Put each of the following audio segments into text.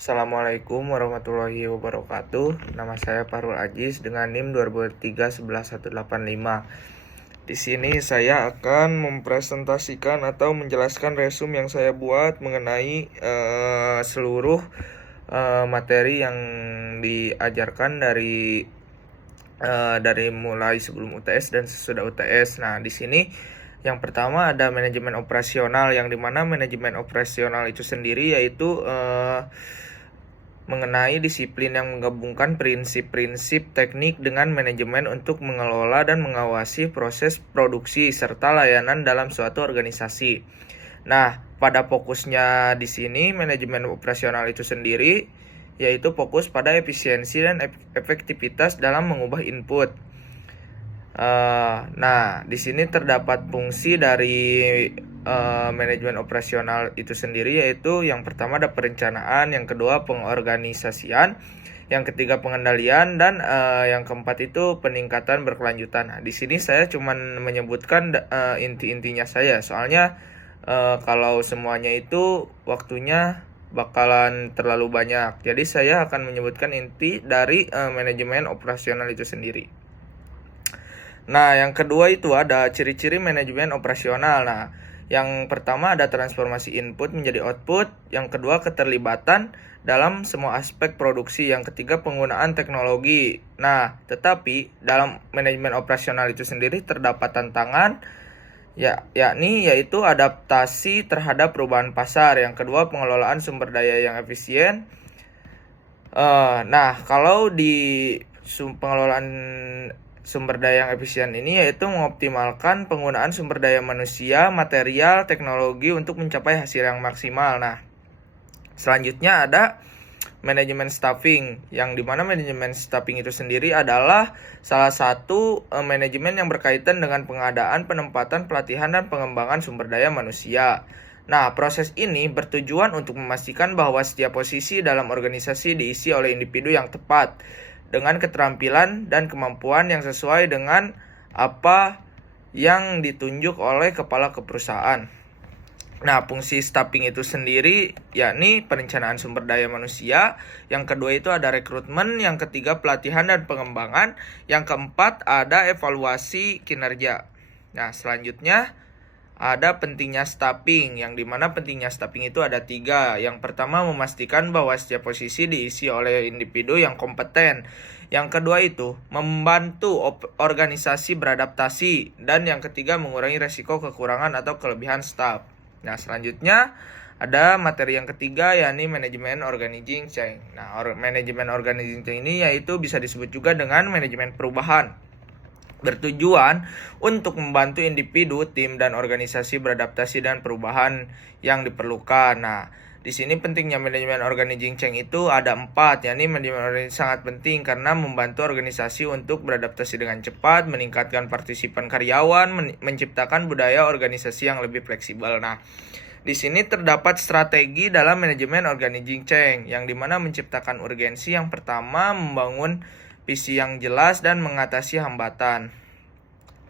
Assalamualaikum warahmatullahi wabarakatuh. Nama saya Farul Aziz dengan NIM 2023-11185. Di sini saya akan mempresentasikan atau menjelaskan resume yang saya buat mengenai seluruh materi yang diajarkan dari mulai sebelum UTS dan sesudah UTS. Nah, di sini yang pertama ada manajemen operasional, yang dimana manajemen operasional itu sendiri yaitu mengenai disiplin yang menggabungkan prinsip-prinsip teknik dengan manajemen untuk mengelola dan mengawasi proses produksi serta layanan dalam suatu organisasi. Nah, pada fokusnya di sini manajemen operasional itu sendiri yaitu fokus pada efisiensi dan efektivitas dalam mengubah input. Nah, di sini terdapat fungsi dari manajemen operasional itu sendiri, yaitu yang pertama ada perencanaan, yang kedua pengorganisasian, yang ketiga pengendalian, dan yang keempat itu peningkatan berkelanjutan. Nah, di sini saya cuma menyebutkan inti-intinya saya, soalnya kalau semuanya itu waktunya bakalan terlalu banyak. Jadi saya akan menyebutkan inti dari manajemen operasional itu sendiri. Nah, yang kedua itu ada ciri-ciri manajemen operasional. Nah, yang pertama ada transformasi input menjadi output, yang kedua keterlibatan dalam semua aspek produksi, yang ketiga penggunaan teknologi. Nah, tetapi dalam manajemen operasional itu sendiri terdapat tantangan yaitu adaptasi terhadap perubahan pasar, yang kedua pengelolaan sumber daya yang efisien. Nah, kalau di pengelolaan sumber daya yang efisien ini yaitu mengoptimalkan penggunaan sumber daya manusia, material, teknologi untuk mencapai hasil yang maksimal. Nah, selanjutnya ada manajemen staffing, yang dimana manajemen staffing itu sendiri adalah salah satu manajemen yang berkaitan dengan pengadaan, penempatan, pelatihan, dan pengembangan sumber daya manusia. Nah, proses ini bertujuan untuk memastikan bahwa setiap posisi dalam organisasi diisi oleh individu yang tepat, dengan keterampilan dan kemampuan yang sesuai dengan apa yang ditunjuk oleh kepala perusahaan. Nah, fungsi staffing itu sendiri yakni perencanaan sumber daya manusia, yang kedua itu ada rekrutmen, yang ketiga pelatihan dan pengembangan, yang keempat ada evaluasi kinerja. Nah, selanjutnya ada pentingnya staffing, yang dimana pentingnya staffing itu ada 3. Yang pertama memastikan bahwa setiap posisi diisi oleh individu yang kompeten. Yang kedua itu membantu organisasi beradaptasi. Dan yang ketiga mengurangi resiko kekurangan atau kelebihan staf. Nah, selanjutnya ada materi yang ketiga yakni manajemen organizing change. Nah, manajemen organizing change ini yaitu bisa disebut juga dengan manajemen perubahan, bertujuan untuk membantu individu, tim, dan organisasi beradaptasi dan perubahan yang diperlukan. Nah, di sini pentingnya manajemen organizing change itu ada 4, yakni manajemen organizing sangat penting karena membantu organisasi untuk beradaptasi dengan cepat, meningkatkan partisipan karyawan, menciptakan budaya organisasi yang lebih fleksibel. Nah, di sini terdapat strategi dalam manajemen organizing change, yang dimana menciptakan urgensi. Yang pertama, membangun visi yang jelas dan mengatasi hambatan.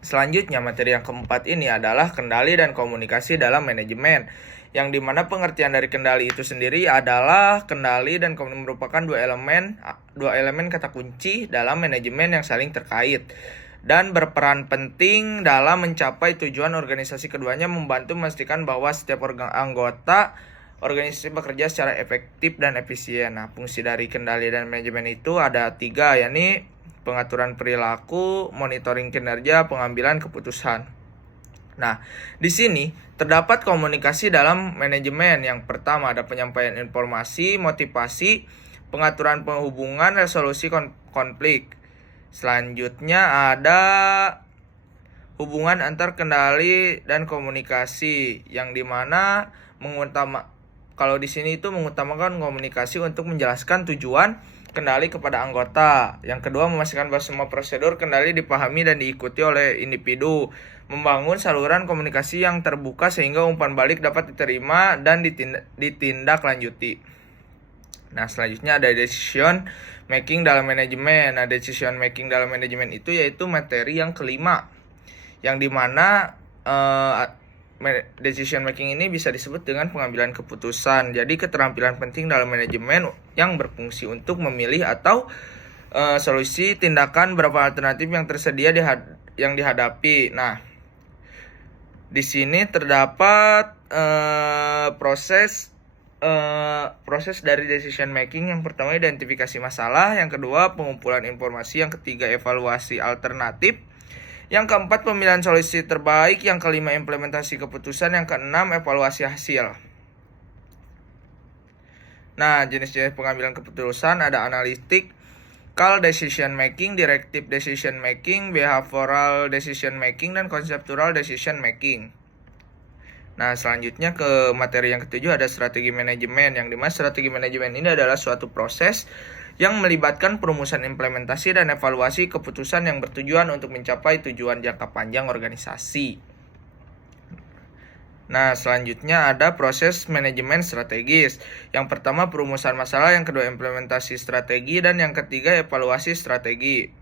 Selanjutnya, materi yang keempat ini adalah kendali dan komunikasi dalam manajemen, yang dimana pengertian dari kendali itu sendiri adalah kendali dan komunikasi merupakan dua elemen kata kunci dalam manajemen yang saling terkait dan berperan penting dalam mencapai tujuan organisasi. Keduanya membantu memastikan bahwa setiap anggota organisasi bekerja secara efektif dan efisien. Nah, fungsi dari kendali dan manajemen itu ada 3, yakni pengaturan perilaku, monitoring kinerja, pengambilan keputusan. Nah, di sini terdapat komunikasi dalam manajemen. Yang pertama ada penyampaian informasi, motivasi, pengaturan penghubungan, resolusi konflik. Selanjutnya ada hubungan antar kendali dan komunikasi, yang dimana kalau di sini itu mengutamakan komunikasi untuk menjelaskan tujuan kendali kepada anggota. Yang kedua, memastikan bahwa semua prosedur kendali dipahami dan diikuti oleh individu. Membangun saluran komunikasi yang terbuka sehingga umpan balik dapat diterima dan ditindaklanjuti. Nah, selanjutnya ada decision making dalam manajemen. Nah, decision making dalam manajemen itu yaitu materi yang kelima, yang dimana decision making ini bisa disebut dengan pengambilan keputusan. Jadi keterampilan penting dalam manajemen yang berfungsi untuk memilih atau solusi tindakan beberapa alternatif yang tersedia yang dihadapi. Nah, di sini terdapat proses dari decision making. Yang pertama identifikasi masalah, yang kedua pengumpulan informasi, yang ketiga evaluasi alternatif, yang keempat pemilihan solusi terbaik, yang kelima implementasi keputusan, yang keenam evaluasi hasil. Nah, jenis-jenis pengambilan keputusan ada analitik, decision making, directive decision making, behavioral decision making, dan conceptual decision making. Nah, selanjutnya ke materi yang ketujuh ada strategi manajemen, yang dimana strategi manajemen ini adalah suatu proses yang melibatkan perumusan implementasi dan evaluasi keputusan yang bertujuan untuk mencapai tujuan jangka panjang organisasi. Nah, selanjutnya ada proses manajemen strategis. Yang pertama perumusan masalah, yang kedua implementasi strategi, dan yang ketiga evaluasi strategi.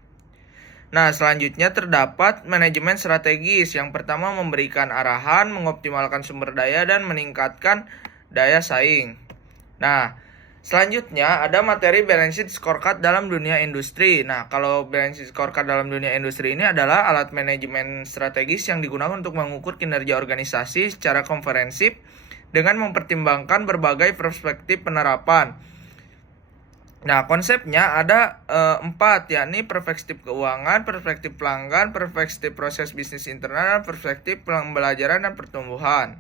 Nah, selanjutnya terdapat manajemen strategis. Yang pertama memberikan arahan, mengoptimalkan sumber daya, dan meningkatkan daya saing. Nah, selanjutnya ada materi balance sheet scorecard dalam dunia industri. Nah, kalau balance sheet scorecard dalam dunia industri ini adalah alat manajemen strategis yang digunakan untuk mengukur kinerja organisasi secara komprehensif dengan mempertimbangkan berbagai perspektif penerapan. Nah, konsepnya ada 4, yakni perspektif keuangan, perspektif pelanggan, perspektif proses bisnis internal, dan perspektif pembelajaran dan pertumbuhan.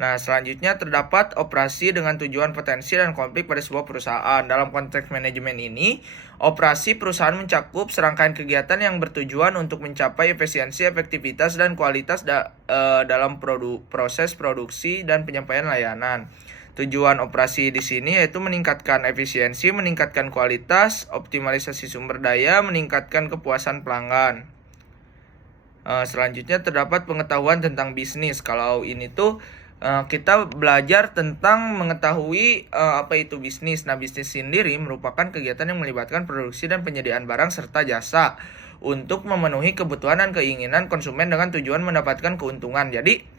Nah, selanjutnya terdapat operasi dengan tujuan potensi dan konflik pada sebuah perusahaan. Dalam konteks manajemen ini, operasi perusahaan mencakup serangkaian kegiatan yang bertujuan untuk mencapai efisiensi, efektivitas, dan kualitas dalam proses produksi dan penyampaian layanan. Tujuan operasi di sini yaitu meningkatkan efisiensi, meningkatkan kualitas, optimalisasi sumber daya, meningkatkan kepuasan pelanggan. Selanjutnya terdapat pengetahuan tentang bisnis. Kalau ini tuh kita belajar tentang mengetahui apa itu bisnis. Nah, bisnis sendiri merupakan kegiatan yang melibatkan produksi dan penyediaan barang serta jasa untuk memenuhi kebutuhan dan keinginan konsumen dengan tujuan mendapatkan keuntungan. Jadi,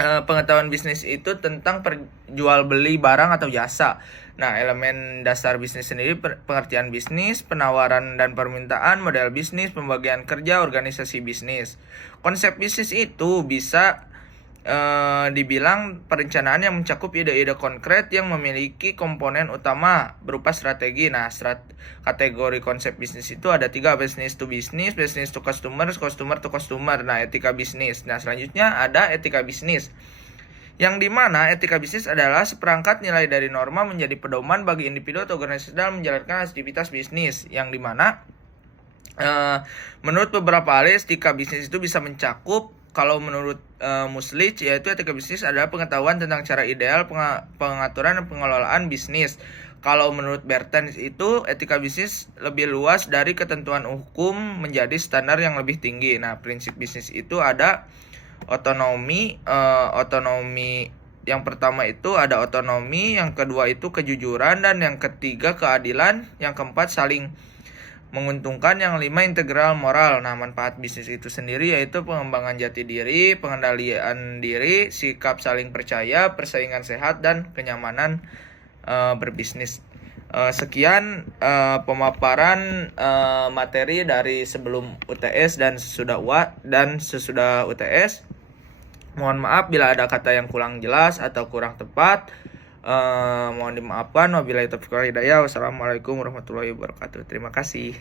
pengetahuan bisnis itu tentang perjual beli barang atau jasa. Nah, elemen dasar bisnis sendiri pengertian bisnis, penawaran dan permintaan, model bisnis, pembagian kerja, organisasi bisnis. Konsep bisnis itu bisa dibilang perencanaan yang mencakup ide-ide konkret yang memiliki komponen utama berupa strategi. Nah, kategori konsep bisnis itu ada 3, business to business, business to customer, customer to customer. Nah, etika bisnis. Nah, selanjutnya ada etika bisnis, yang dimana etika bisnis adalah seperangkat nilai dari norma menjadi pedoman bagi individu atau organisasi dalam menjalankan aktivitas bisnis, yang dimana menurut beberapa ahli etika bisnis itu bisa mencakup, kalau menurut Muslich, yaitu etika bisnis adalah pengetahuan tentang cara ideal pengaturan dan pengelolaan bisnis. Kalau menurut Bertens itu etika bisnis lebih luas dari ketentuan hukum menjadi standar yang lebih tinggi. Nah, prinsip bisnis itu ada otonomi. Yang pertama itu ada otonomi, yang kedua itu kejujuran, dan yang ketiga keadilan, yang keempat saling menguntungkan, yang 5 integral moral. Nah, manfaat bisnis itu sendiri yaitu pengembangan jati diri, pengendalian diri, sikap saling percaya, persaingan sehat, dan kenyamanan berbisnis. Sekian pemaparan materi dari sebelum UTS dan sesudah UTS. Mohon maaf bila ada kata yang kurang jelas atau kurang tepat. Mohon dimaafkan. Wabillahi taufiq wal hidayah. Wassalamualaikum warahmatullahi wabarakatuh. Terima kasih.